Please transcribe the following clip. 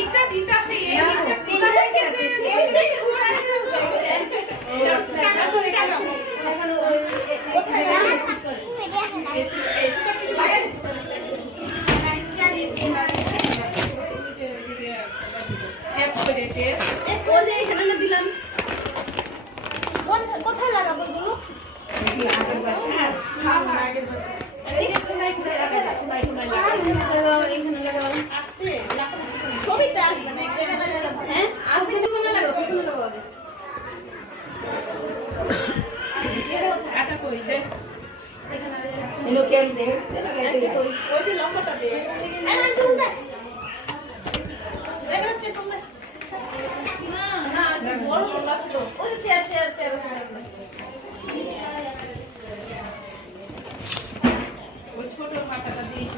ইটা দিতাছে এই ইটা কোথা থেকে যে এখন কোথায় দিলাম কোথায় লাগাবো এগুলো ছবিতে আসবে না হ্যাঁ আসবে পিছনে লাগাবো পিছনে লাগাবো আটা কই দে এলো কেন দে ওই যে লম্বাটা দে না শুন দে দেখো চেক করলে না না বড় লাগছিল ওই চেয়ার ওই ছোট পাতাটা দিয়ে